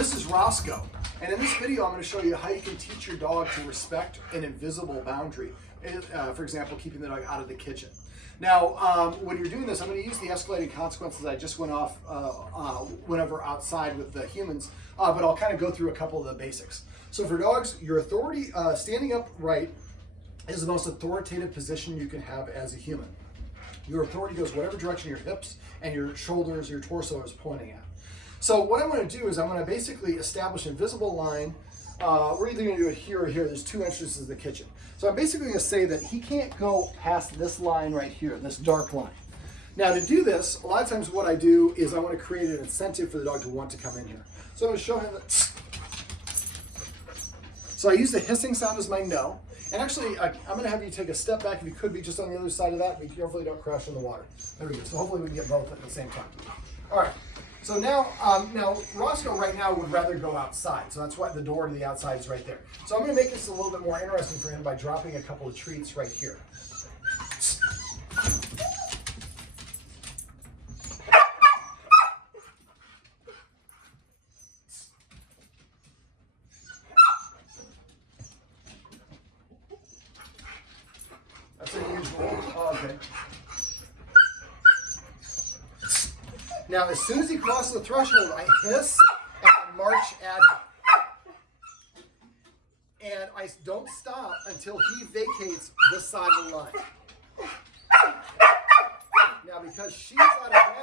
This is Roscoe, and in this video I'm going to show you how you can teach your dog to respect an invisible boundary. For example, keeping the dog out of the kitchen. Now, when you're doing this, I'm going to use the escalating consequences I just went over outside with the humans, but I'll kind of go through a couple of the basics. So for dogs, your authority, standing upright is the most authoritative position you can have as a human. Your authority goes whatever direction your hips and your shoulders, your torso is pointing at. So what I'm going to do is I'm going to basically establish an invisible line. We're either going to do it here or here. There's two entrances to the kitchen. So I'm basically going to say that he can't go past this line right here, this dark line. Now to do this, a lot of times what I do is I want to create an incentive for the dog to want to come in here. So I'm going to show him that. So I use the hissing sound as my no. And actually, I'm going to have you take a step back if you could be just on the other side of that. Be careful you don't crash in the water. There we go. So hopefully we can get both at the same time. All right. So now Roscoe right now would rather go outside. So that's why the door to the outside is right there. So I'm going to make this a little bit more interesting for him by dropping a couple of treats right here. That's unusual. Oh, okay. Now, as soon as he crosses the threshold, I hiss and I march at him. And I don't stop until he vacates this side of the line. Now, because she's out of balance,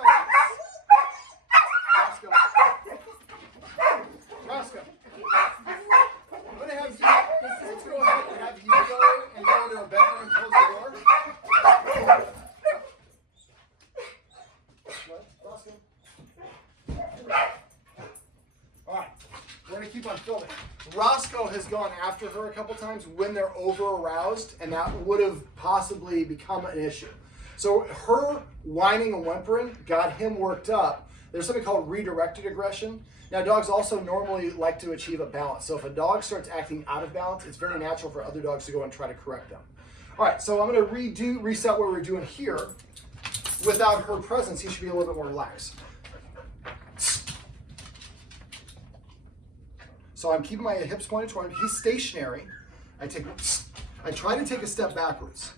Roscoe, I'm going to have you, let's go ahead and have you go into a bedroom and close the door. Alright, we're going to keep on filming. Roscoe has gone after her a couple times when they're over aroused, and that would have possibly become an issue. So her whining and whimpering got him worked up. There's something called redirected aggression. Now, dogs also normally like to achieve a balance. So if a dog starts acting out of balance, it's very natural for other dogs to go and try to correct them. All right, so I'm going to reset what we're doing here. Without her presence, he should be a little bit more relaxed. So I'm keeping my hips pointed toward him. He's stationary. I try to take a step backwards.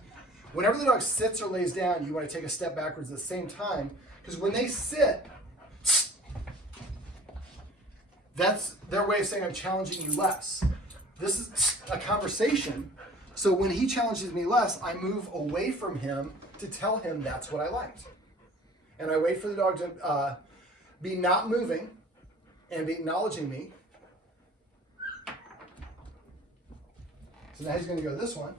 Whenever the dog sits or lays down, you want to take a step backwards at the same time, because when they sit, that's their way of saying I'm challenging you less. This is a conversation. So when he challenges me less, I move away from him to tell him that's what I liked. And I wait for the dog to be not moving and be acknowledging me. So now he's going to go this one.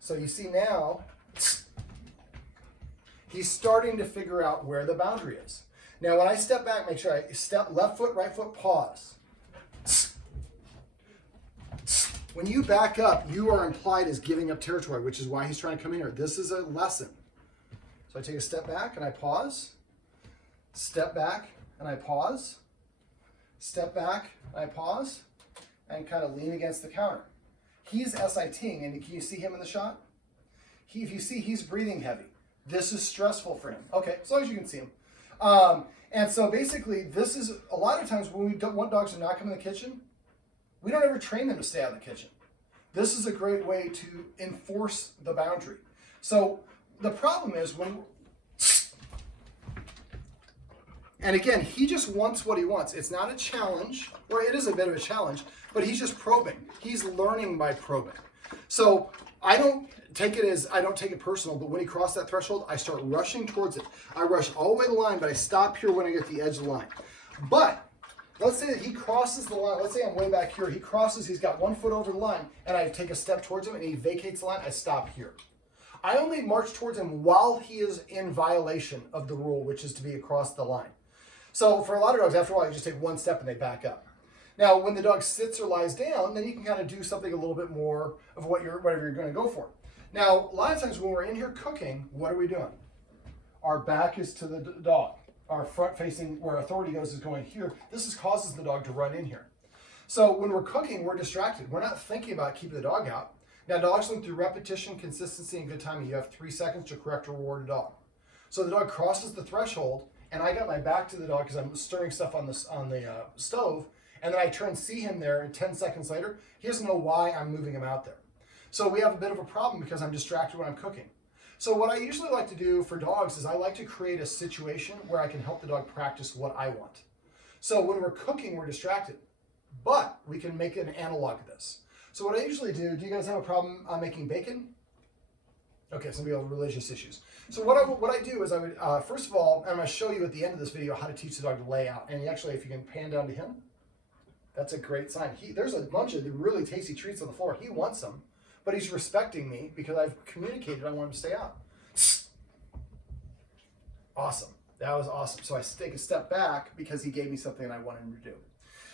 So you see now, he's starting to figure out where the boundary is. Now when I step back, make sure I step left foot, right foot, pause. When you back up, you are implied as giving up territory, which is why he's trying to come in here. This is a lesson. So I take a step back and I pause. Step back and I pause. Step back and I pause. And kind of lean against the counter. He's SITing, and can you see him in the shot? If you see, he's breathing heavy. This is stressful for him. Okay, as long as you can see him. And so basically, this is a lot of times when we don't want dogs to not come in the kitchen, we don't ever train them to stay out of the kitchen. This is a great way to enforce the boundary. So the problem is and again, he just wants what he wants. It's not a challenge, or it is a bit of a challenge, but he's just probing. He's learning by probing. So I don't take it personal, but when he crossed that threshold, I start rushing towards it. I rush all the way to the line, but I stop here when I get to the edge of the line. But let's say that he crosses the line. Let's say I'm way back here. He crosses, he's got 1 foot over the line, and I take a step towards him, and he vacates the line. I stop here. I only march towards him while he is in violation of the rule, which is to be across the line. So for a lot of dogs, after a while, you just take 1 step and they back up. Now, when the dog sits or lies down, then you can kind of do something a little bit more of whatever you're going to go for. Now, a lot of times when we're in here cooking, what are we doing? Our back is to the dog. Our front facing, where authority goes, is going here. This causes the dog to run in here. So when we're cooking, we're distracted. We're not thinking about keeping the dog out. Now, dogs learn through repetition, consistency, and good timing. You have 3 seconds to correct or reward a dog. So the dog crosses the threshold, and I got my back to the dog because I'm stirring stuff on the stove, and then I turn and see him there, and 10 seconds later, he doesn't know why I'm moving him out there. So we have a bit of a problem because I'm distracted when I'm cooking. So what I usually like to do for dogs is I like to create a situation where I can help the dog practice what I want. So when we're cooking, we're distracted, but we can make an analog of this. So what I usually do you guys have a problem making bacon? Okay, some people have religious issues. So what I do is I would, first of all, I'm going to show you at the end of this video how to teach the dog to lay out. And actually, if you can pan down to him, that's a great sign. There's a bunch of really tasty treats on the floor. He wants them, but he's respecting me because I've communicated I want him to stay out. Awesome. That was awesome. So I take a step back because he gave me something I wanted him to do.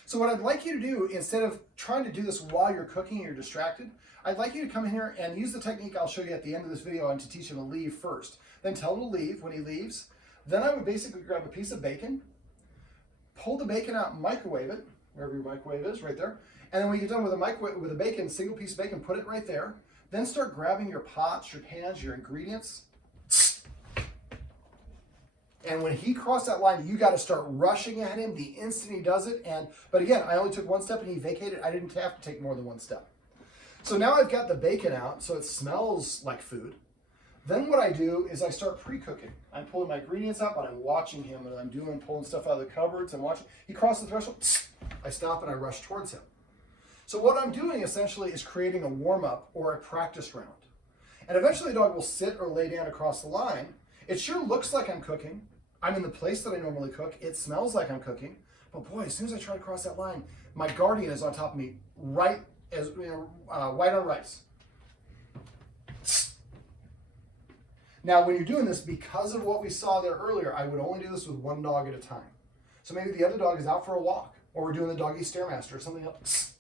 So what I'd like you to do, instead of trying to do this while you're cooking and you're distracted, I'd like you to come in here and use the technique I'll show you at the end of this video and to teach him to leave first. Then tell him to leave when he leaves. Then I would basically grab a piece of bacon, pull the bacon out and microwave it, wherever your microwave is, right there. And then when you get done with the bacon, single piece of bacon, put it right there. Then start grabbing your pots, your pans, your ingredients. And when he crossed that line, you got to start rushing at him the instant he does it. But again, I only took one step and he vacated. I didn't have to take more than one step. So now I've got the bacon out, so it smells like food. Then what I do is I start pre-cooking. I'm pulling my ingredients out, but I'm watching him, and I'm pulling stuff out of the cupboards and watching. He crosses the threshold, I stop and I rush towards him. So what I'm doing essentially is creating a warm-up or a practice round. And eventually the dog will sit or lay down across the line. It sure looks like I'm cooking. I'm in the place that I normally cook. It smells like I'm cooking. But boy, as soon as I try to cross that line, my guardian is on top of me, white on rice. Now, when you're doing this, because of what we saw there earlier, I would only do this with one dog at a time. So maybe the other dog is out for a walk, or we're doing the doggy stairmaster or something else.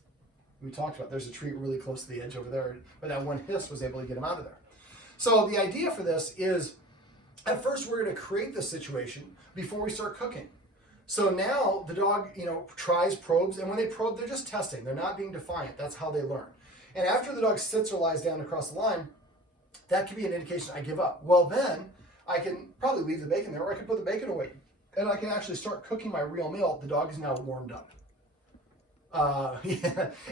We talked about there's a treat really close to the edge over there, but that one hiss was able to get him out of there. So the idea for this is, at first we're going to create the situation before we start cooking. So now the dog, tries, probes, and when they probe, they're just testing. They're not being defiant. That's how they learn. And after the dog sits or lies down across the line, that could be an indication I give up. Well, then I can probably leave the bacon there, or I can put the bacon away, and I can actually start cooking my real meal. The dog is now warmed up.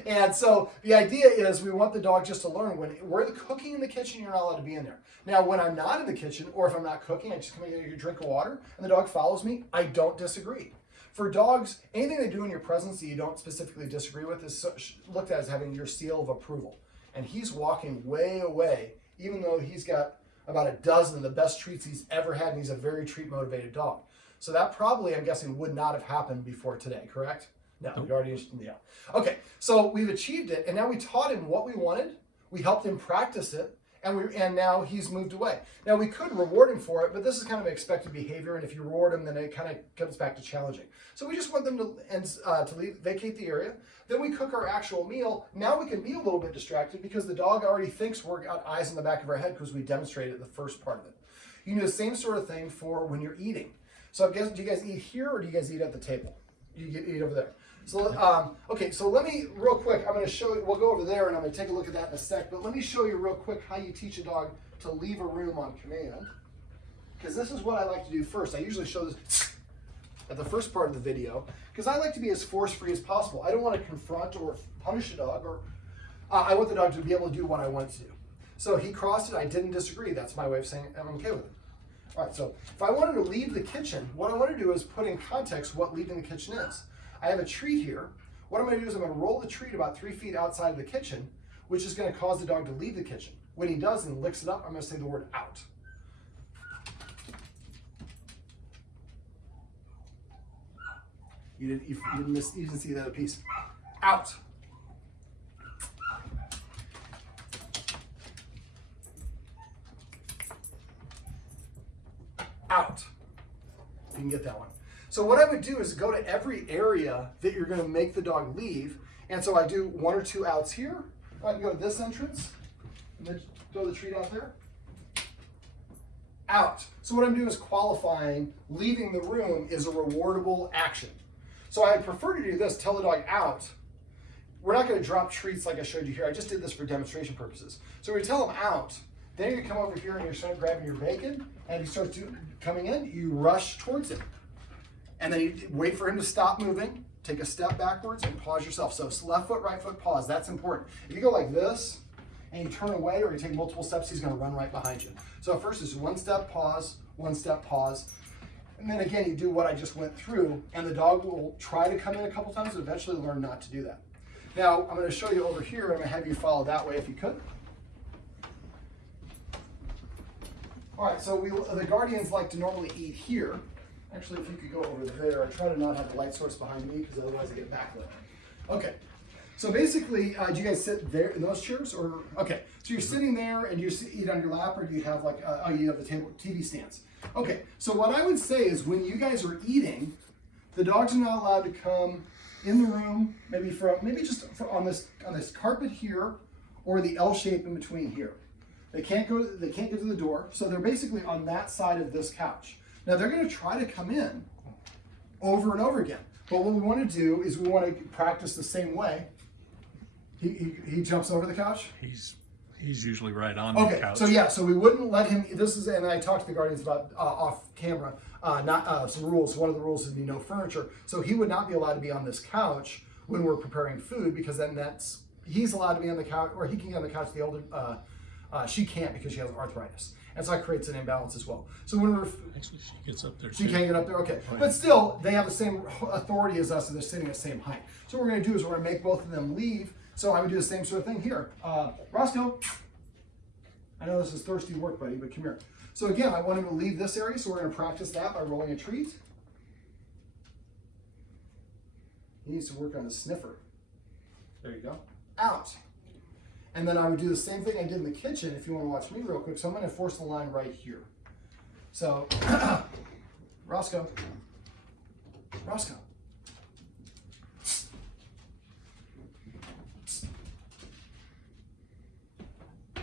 And so the idea is we want the dog just to learn when we're cooking in the kitchen, you're not allowed to be in there. Now, when I'm not in the kitchen, or if I'm not cooking, I just come in and get a drink of water, and the dog follows me, I don't disagree. For dogs, anything they do in your presence that you don't specifically disagree with is looked at as having your seal of approval. And he's walking way away, even though he's got about a dozen of the best treats he's ever had, and he's a very treat-motivated dog. So that probably, I'm guessing, would not have happened before today, correct? No, we already, yeah. Okay, so we've achieved it, and now we taught him what we wanted, we helped him practice it, and now he's moved away. Now, we could reward him for it, but this is kind of expected behavior, and if you reward him, then it kind of comes back to challenging. So we just want them to leave, vacate the area. Then we cook our actual meal. Now we can be a little bit distracted because the dog already thinks we're got eyes in the back of our head because we demonstrated the first part of it. You can do the same sort of thing for when you're eating. So I guess, do you guys eat here or do you guys eat at the table? You eat over there. So, okay, so let me, real quick, I'm going to show you, we'll go over there and I'm going to take a look at that in a sec, but let me show you real quick how you teach a dog to leave a room on command, because this is what I like to do first. I usually show this at the first part of the video, because I like to be as force-free as possible. I don't want to confront or punish a dog, or I want the dog to be able to do what I want it to do. So he crossed it, I didn't disagree. That's my way of saying I'm okay with it. All right, so if I wanted to leave the kitchen, what I want to do is put in context what leaving the kitchen is. I have a treat here. What I'm going to do is I'm going to roll the treat about 3 feet outside of the kitchen, which is going to cause the dog to leave the kitchen. When he does and licks it up, I'm going to say the word out. You didn't see that piece. Out. Out. You can get that one. So what I would do is go to every area that you're going to make the dog leave. And so I do 1 or 2 outs here. I can go to this entrance and then throw the treat out there. Out. So what I'm doing is qualifying leaving the room is a rewardable action. So I prefer to do this, tell the dog out. We're not going to drop treats like I showed you here. I just did this for demonstration purposes. So we tell them out. Then you come over here and you're starting grabbing your bacon and he starts coming in, you rush towards him. And then you wait for him to stop moving, take a step backwards, and pause yourself. So it's left foot, right foot, pause. That's important. If you go like this, and you turn away or you take multiple steps, he's going to run right behind you. So at first it's 1 step, pause, 1 step, pause. And then again, you do what I just went through, and the dog will try to come in a couple times and eventually learn not to do that. Now, I'm going to show you over here. I'm going to have you follow that way if you could. All right, so the guardians like to normally eat here. Actually, if you could go over there, I try to not have the light source behind me because otherwise I get backlit. Okay. So basically, do you guys sit there in those chairs, or okay? So you're sitting there, and you eat on your lap, or do you have like you have the table TV stands? Okay. So what I would say is, when you guys are eating, the dogs are not allowed to come in the room. Maybe on this carpet here, or the L shape in between here. They can't go to the door, so they're basically on that side of this couch. Now they're going to try to come in over and over again. But what we want to do is we want to practice the same way. He jumps over the couch? He's usually right on the couch. So we wouldn't let him, and I talked to the guardians about off camera, some rules. One of the rules is no furniture. So he would not be allowed to be on this couch when we're preparing food, because then he's allowed to be on the couch, or he can get on the couch. The older, she can't because she has arthritis. And so that creates an imbalance as well. So when actually, she gets up there. She can't get up there, okay. But still, they have the same authority as us, and they're sitting at the same height. So what we're going to do is we're going to make both of them leave. So I would do the same sort of thing here. Roscoe, I know this is thirsty work, buddy, but come here. So again, I want him to leave this area, so we're going to practice that by rolling a treat. He needs to work on his sniffer. There you go. Out. And then I would do the same thing I did in the kitchen if you want to watch me real quick. So I'm going to force the line right here. So, Roscoe.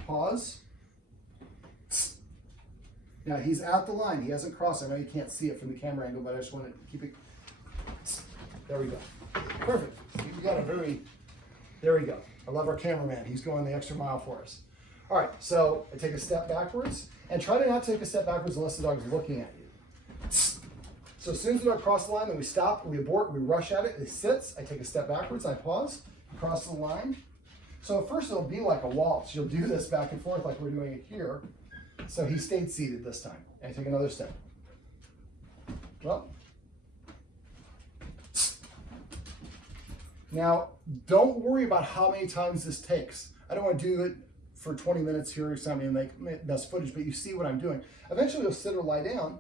Pause. Now he's at the line. He hasn't crossed. I know you can't see it from the camera angle, but I just want to keep it. There we go. Perfect. You got a there we go. I love our cameraman. He's going the extra mile for us. All right, so I take a step backwards, and try to not take a step backwards unless the dog is looking at you. So as soon as the dog crosses the line, then we stop, we abort, we rush at it, it sits, I take a step backwards, I pause, cross the line. So at first it'll be like a waltz. You'll do this back and forth like we're doing it here. So he stayed seated this time. And I take another step. Well. Now, don't worry about how many times this takes. I don't want to do it for 20 minutes here, so I'm going to make best footage, but you see what I'm doing. Eventually you'll sit or lie down.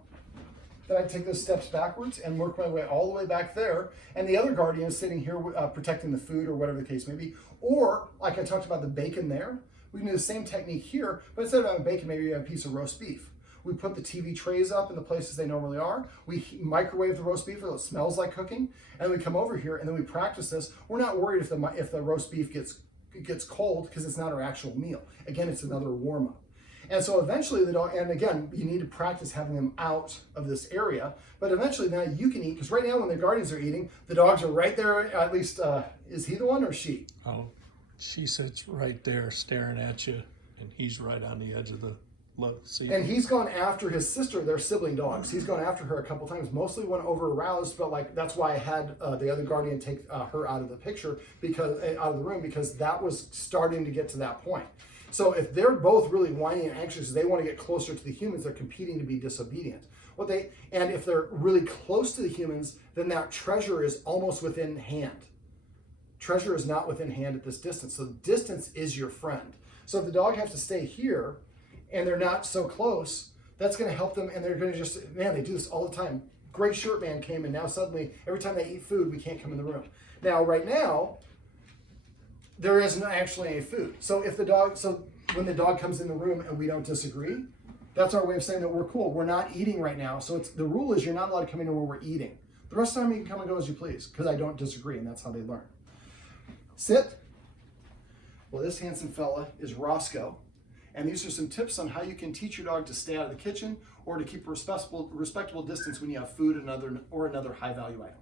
Then I take those steps backwards and work my way all the way back there. And the other guardian is sitting here protecting the food or whatever the case may be. Or, like I talked about the bacon there, we can do the same technique here, but instead of having bacon, maybe you have a piece of roast beef. We put the TV trays up in the places they normally are. We microwave the roast beef so it smells like cooking. And we come over here and then we practice this. We're not worried if the roast beef gets cold because it's not our actual meal. Again, it's another warm-up. And so eventually the dog, and again, you need to practice having them out of this area, but eventually now you can eat, because right now when the guardians are eating, the dogs are right there, at least, is he the one or she? Oh, she sits right there staring at you, and he's right on the edge of the seat. And he's gone after his sister, their sibling dogs. He's gone after her a couple times, mostly when over aroused, but like that's why I had the other guardian take her out of the picture, out of the room, because that was starting to get to that point. So if they're both really whiny and anxious, they want to get closer to the humans, they're competing to be disobedient. And if they're really close to the humans, then that treasure is almost within hand. Treasure is not within hand at this distance. So distance is your friend. So if the dog has to stay here and they're not so close, that's going to help them, and they're going to just, man, they do this all the time. Great shirt man came in, now suddenly every time they eat food, we can't come in the room. Now, right now, there isn't actually any food. So when the dog comes in the room and we don't disagree, that's our way of saying that we're cool. We're not eating right now. So the rule is you're not allowed to come in where we're eating. The rest of the time you can come and go as you please, because I don't disagree, and that's how they learn. Sit. Well, this handsome fella is Roscoe. And these are some tips on how you can teach your dog to stay out of the kitchen or to keep a respectable distance when you have food or another high value item.